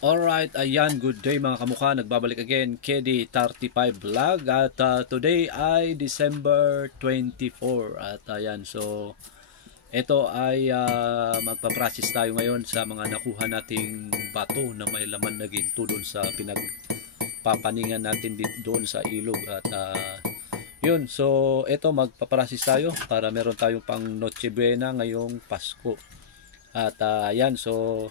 Alright, ayan, good day mga kamukha. Nagbabalik again, KD35 Vlog. At today ay December 24. At ayan, so ito ay magpaprocess tayo ngayon sa mga nakuha nating bato na may laman na ginto doon sa pinagpapaningan natin doon sa ilog. At yun, so ito magpaprocess tayo para meron tayong pang Noche Buena ngayong Pasko. At ayan, so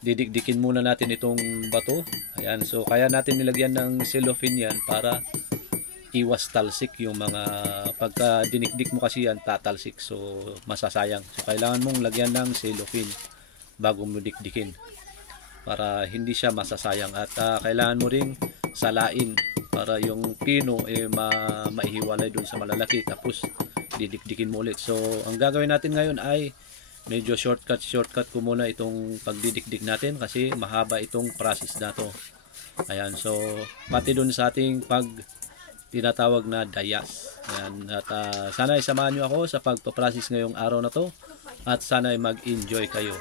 didikdikin muna natin itong bato. Ayan, so kaya natin nilagyan ng cellophane yan para iwas talsik yung mga pagka dinikdik mo kasi yan tatalsik, so masasayang. So kailangan mong lagyan ng cellophane bago mo dikdikin para hindi siya masasayang. At kailangan mo ring salain para yung pino maihiwalay dun sa malalaki, tapos didikdikin mo ulit. So ang gagawin natin ngayon ay medyo shortcut ko muna itong pagdidikdik natin kasi mahaba itong process na to. Ayan, so pati dun sa ating tinatawag na dayas. Ayan, at sana ay samahan nyo ako sa pagpaprocess ngayong araw na to at sana ay mag-enjoy kayo.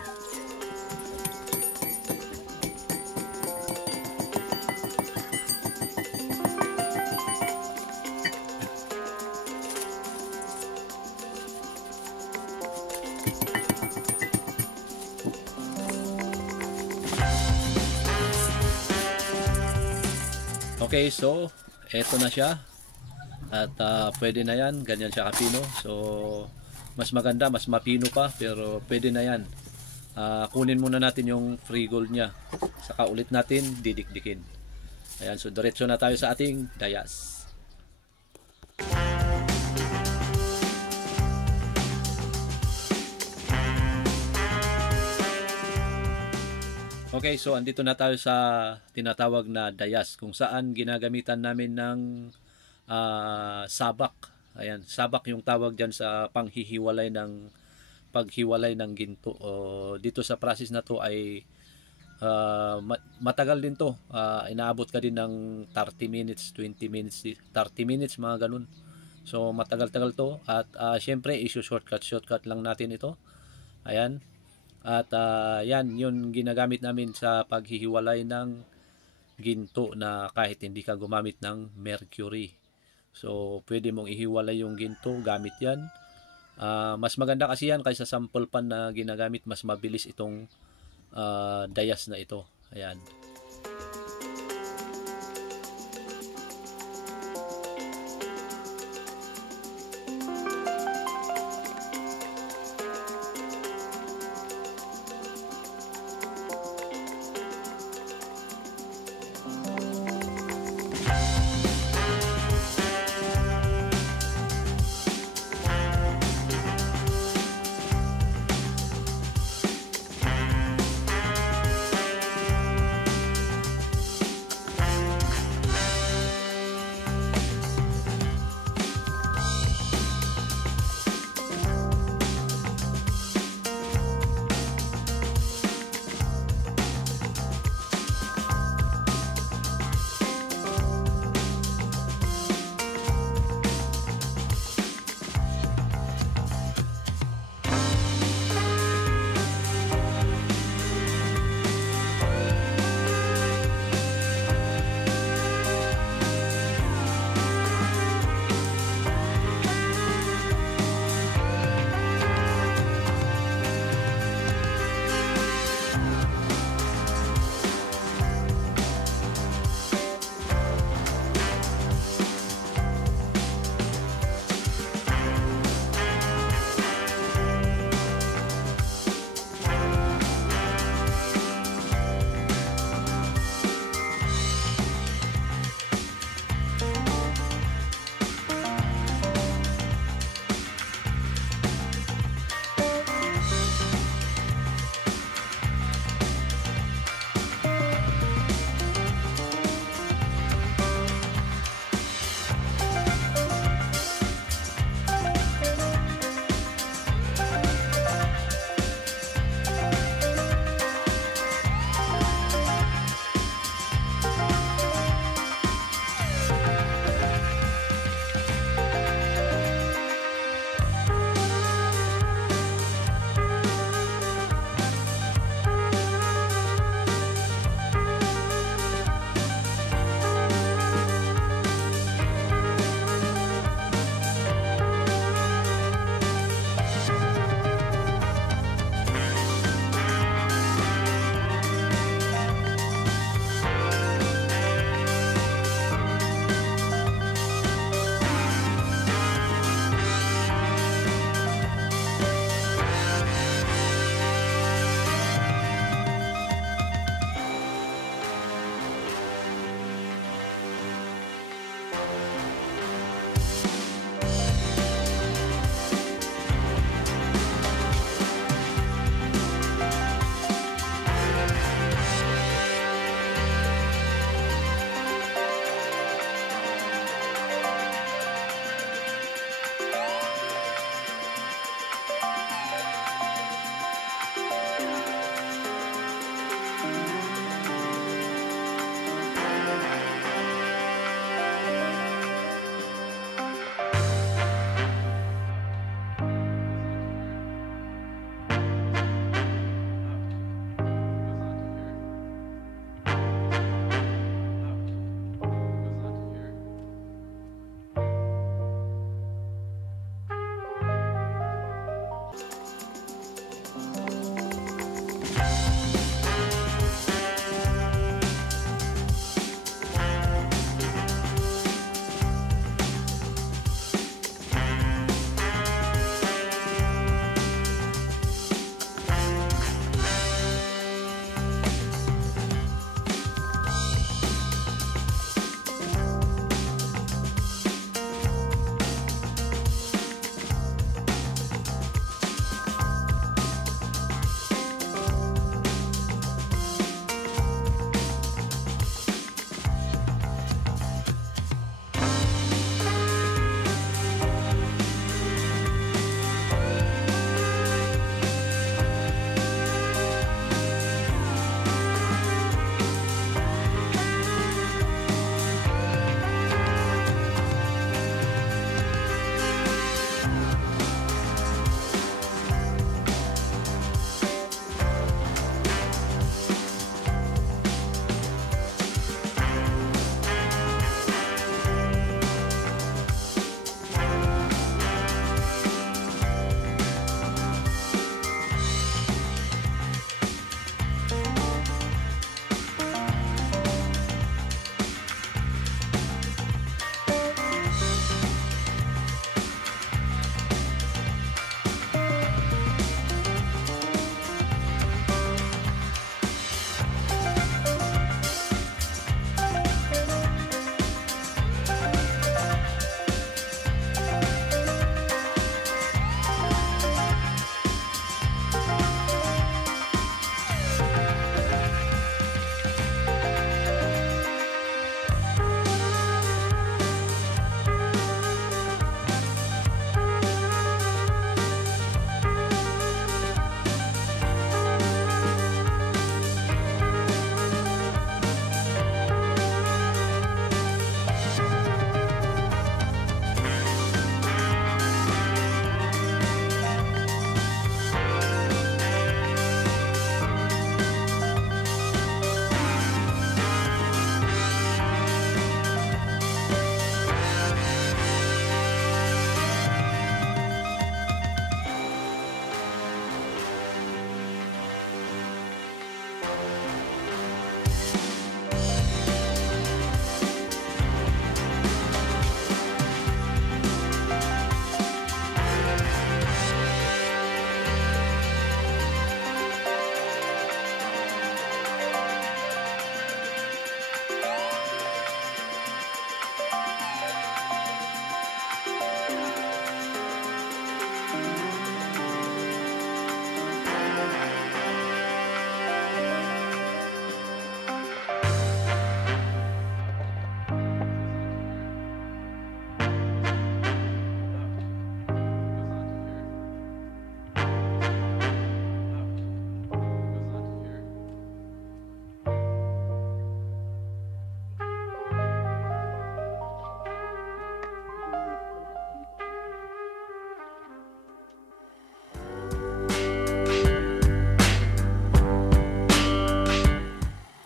Okay, so eto na siya at pwede na yan, ganyan siya kapino. So mas maganda, mas mapino pa, pero pwede na yan. Kunin muna natin yung free gold nya, saka ulit natin didikdikin. Ayan, so diretso na tayo sa ating dayas. Okay, so andito na tayo sa tinatawag na dayas kung saan ginagamitan namin ng sabak. Ayan, sabak yung tawag dyan sa paghihiwalay ng ginto. Dito sa process na to ay matagal din to. Inaabot ka din ng 30 minutes, 20 minutes, 30 minutes, mga ganun. So matagal-tagal to at syempre shortcut lang natin ito. Ayan. At yan, yun ginagamit namin sa paghihiwalay ng ginto na kahit hindi ka gumamit ng mercury. So pwede mong ihiwalay yung ginto gamit yan. Mas maganda kasi yan kaysa sample pan na ginagamit. Mas mabilis itong dayas na ito. Ayan.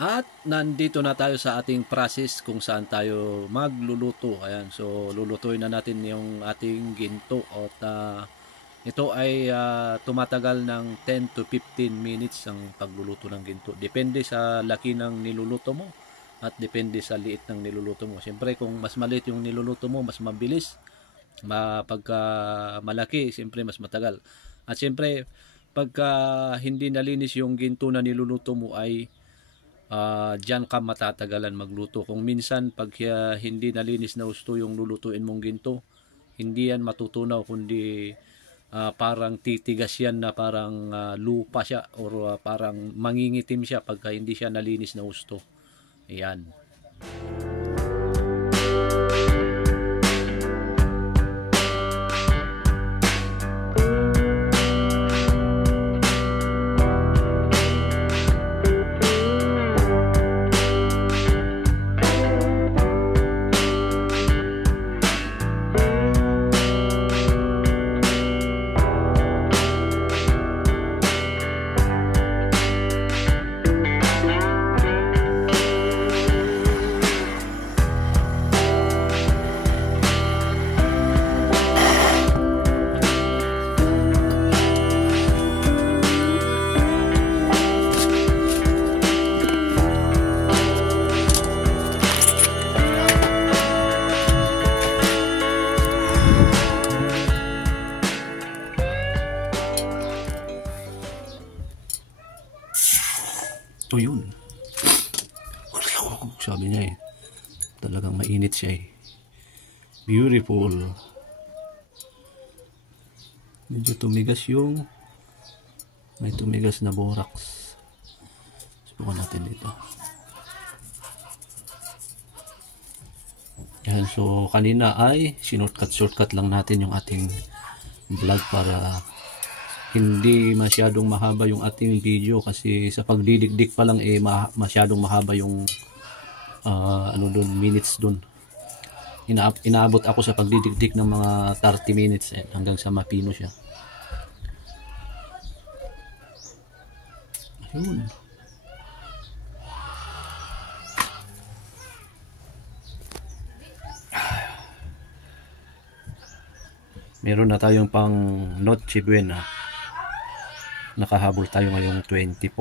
At nandito na tayo sa ating process kung saan tayo magluluto. Ayan, so lulutuin na natin yung ating ginto. At ito ay tumatagal ng 10 to 15 minutes ang pagluluto ng ginto. Depende sa laki ng niluluto mo at depende sa liit ng niluluto mo. Siyempre kung mas maliit yung niluluto mo, mas mabilis. Pagka malaki, siyempre mas matagal. At siyempre pagka hindi nalinis yung ginto na niluluto mo ay diyan ka matatagalan magluto. Kung minsan pag hindi nalinis na gusto yung lulutuin mong ginto, hindi yan matutunaw kundi parang titigas yan na parang lupa siya or parang mangingitim siya pagka hindi siya nalinis na gusto. Ayan. So yun, sabi niya talagang mainit siya beautiful. Medyo tumigas yung may tumigas na borax. Subukan natin dito. Yan, so kanina ay shortcut lang natin yung ating vlog para hindi masyadong mahaba yung ating video, kasi sa pagdidikdik pa lang masyadong mahaba yung minutes dun. Inaabot ako sa pagdidikdik ng mga 30 minutes hanggang sa mapino siya. Ayun. Meron na tayong pang Noche Buena. Nakahabol tayo ngayong 24.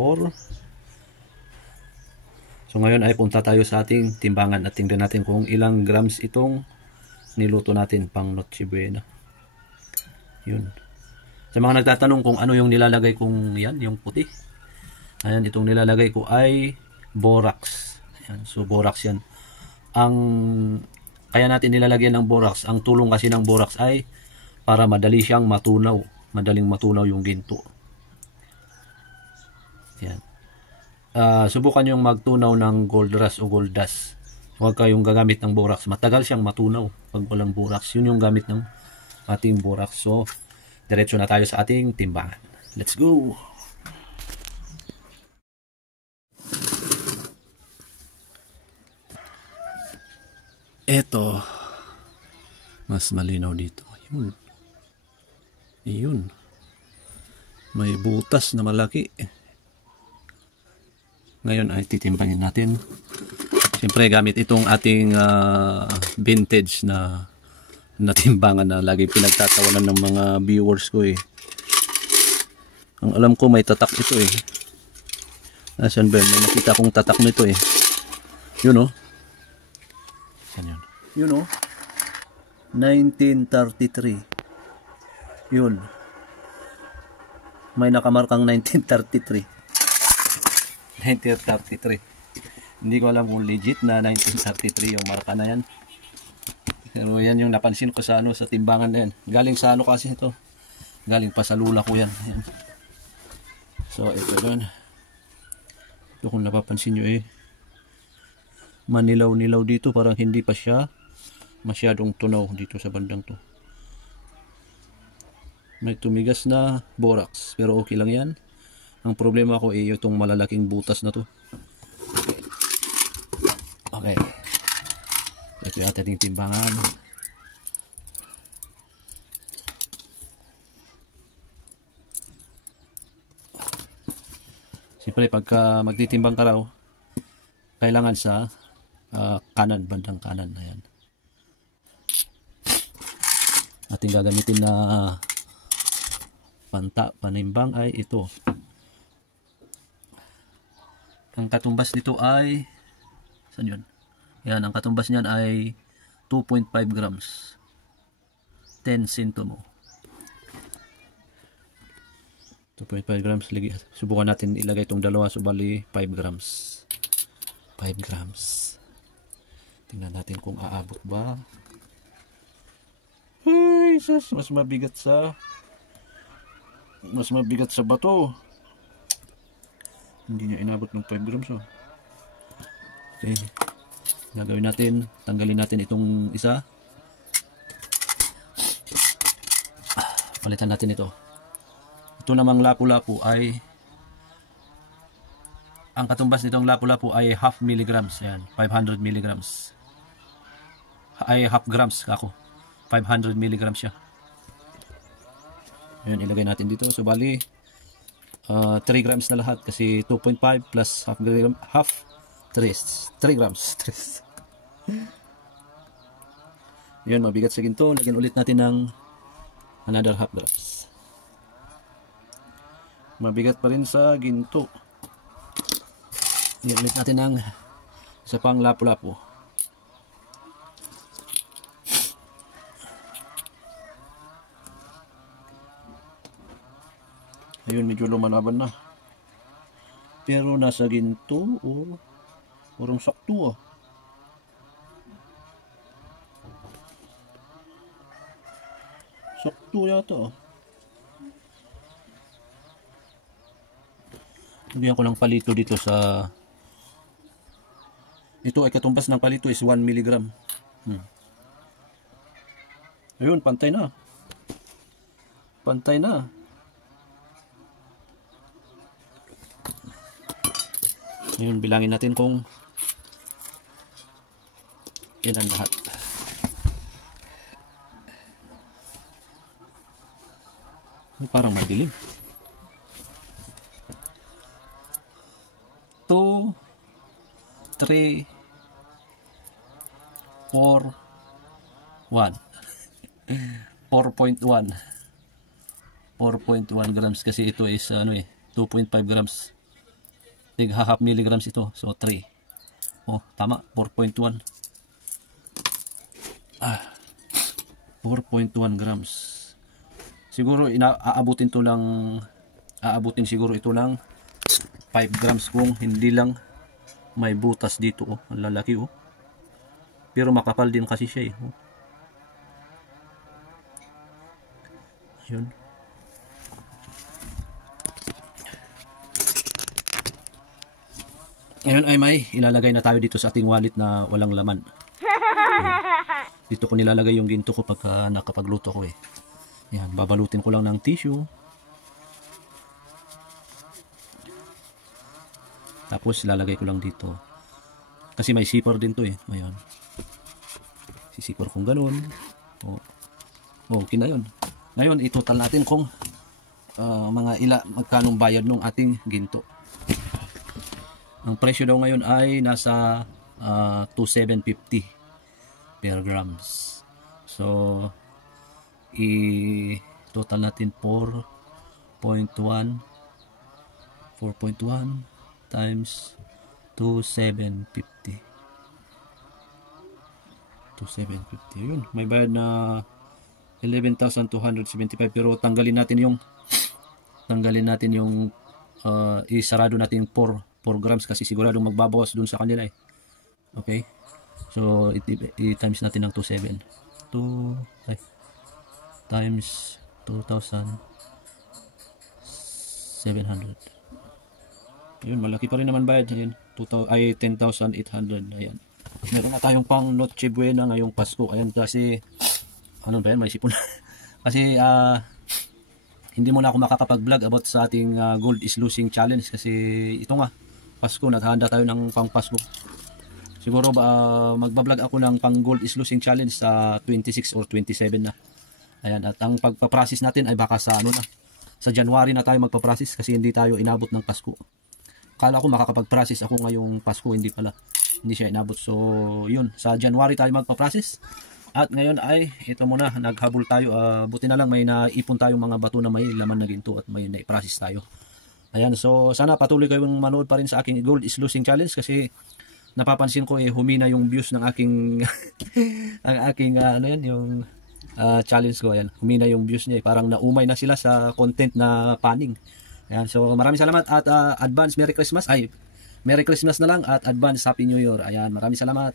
So ngayon ay punta tayo sa ating timbangan at tingnan natin kung ilang grams itong niluto natin pang Noche Buena. Yun. Sa mga nagtatanong kung ano yung nilalagay kong yan, yung puti. Ayan, itong nilalagay ko ay borax. Ayan, so borax yan. Kaya natin nilalagyan ng borax. Ang tulong kasi ng borax ay para madali siyang matunaw. Madaling matunaw yung ginto. Yan. Subukan yung magtunaw ng gold rush o gold dust. Huwag kayong gagamit ng borax. Matagal siyang matunaw pag walang borax. Yun yung gamit ng ating borax. So, diretso na tayo sa ating timbangan. Let's go! Eto. Mas malinaw dito. Yun. Yun. May butas na malaki. Ngayon ay titimbangin natin. Siyempre gamit itong ating vintage na timbangan na lagi pinagtatawanan ng mga viewers ko Ang alam ko may tatak ito Nasaan ba? May nakita kong tatak nito Yun Saan yun? Yun 1933. Yun. May nakamarkang 1933. 1933. Hindi ko alam kung legit na 1933 yung marka na yan. Pero yan yung napansin ko sa sa timbangan na yan. Galing sa kasi ito. Galing pa sa lula ko yan. Ayan. So ito yun. Ito kung napapansin nyo manilaw-nilaw dito, parang hindi pa siya masyadong tunaw dito sa bandang to. May tumigas na borax pero okay lang yan. Ang problema ko itong malalaking butas na to. Okay. Ito yung ating timbangan. Siyempre pagka magtitimbang ka raw, kailangan sa kanan, bandang kanan. Ayan. Ating gagamitin na panimbang ay ito. Ang katumbas nito ay, saan yun? Yan, ang katumbas niyan ay 2.5 grams. 10 centimo. 2.5 grams. Subukan natin ilagay itong dalawa. So, bali 5 grams. 5 grams. Tingnan natin kung aabot ba. Ay, sus, mas mabigat sa bato. Hindi niya inabot ng 5 grams. Oh. Okay. Gagawin natin, tanggalin natin itong isa. Palitan natin ito. Ito namang lapu-lapu ay, ang katumbas nitong lapu-lapu ay half milligrams. Ayan, 500 milligrams. Ay half grams kako. 500 milligrams siya. Ayan, ilagay natin dito. So bali 3 grams na lahat kasi 2.5 plus half 3 grams. 'Yun, mabigat sa ginto. Lagyan ulit natin ng another half grams. Mabigat pa rin sa ginto. Lagyan ulit natin ng isa pang lapu-lapu. Ayun, medyo lumalaban na. Pero nasa ginto o parang sakto ah. Sakto yata ah. Lagyan ko ng palito dito sa, ito ay katumbas ng palito is 1 milligram. Ayun, pantay na. Pantay na. Ngayon, bilangin natin kung ilan lahat. Parang madilim. 2, 3, 4, 1. 4.1. 4.1 grams kasi ito is 2.5 grams. Half milligrams ito. So 3. Oh, tama. 4.1. 4.1 grams. Siguro aabutin siguro ito lang 5 grams kung hindi lang may butas dito. Oh, ang lalaki oh. Pero makapal din kasi siya eh. Oh. Ayun. Ngayon ay may ilalagay na tayo dito sa ating wallet na walang laman. Dito ko nilalagay yung ginto ko pagka nakapagluto ko eh. Yan, babalutin ko lang ng tissue. Tapos ilalagay ko lang dito. Kasi may zipper din to eh. Ngayon. Sisipper kong ganun. Okay na yun. Ngayon, itotal natin kung magkanong bayad ng ating ginto. Ang presyo daw ngayon ay nasa 2,750 per grams. So, i-total natin 4.1 times 2,750. 2,750. Yun, may bayad na 11,275 pero tanggalin natin yung isarado natin 4 grams kasi siguradong magbabawas dun sa kanila eh. Okay? So, i-times natin ng 2,700 times 2,700. Ayun, malaki pa rin naman bayad. Ayun, 10,800. Ayan. Meron na tayong pang Noche Buena ngayong Pasko. Ayan, kasi ano ba yan? May sipon. Kasi hindi muna ako makakapag-vlog about sa ating Gold is Losing Challenge kasi ito nga Pasko, naghahanda tayo ng pang Pasko. Siguro magbablog ako ng pang Gold is Losing Challenge sa 26 or 27 na. Ayan, at ang pagpa-process natin ay baka sa sa January na tayo magpa-process kasi hindi tayo inabot ng Pasko. Kala ko makakapag-process ako ngayong Pasko, hindi pala. Hindi siya inabot. So, yun. Sa January tayo magpa-process. At ngayon ay, ito muna, naghabol tayo. Buti na lang may naipon tayong mga bato na may laman na ginto at may na-process tayo. Ayan, so sana patuloy kayong manood pa rin sa aking Gold is Losing Challenge kasi napapansin ko humina yung views ng aking ang aking ano yan, yung challenge ko. Ayan, humina yung views niya. Parang naumay na sila sa content na paning. Ayan, so maraming salamat at advance Merry Christmas. Ay, Merry Christmas na lang at advance Happy New Year. Ayan, maraming salamat.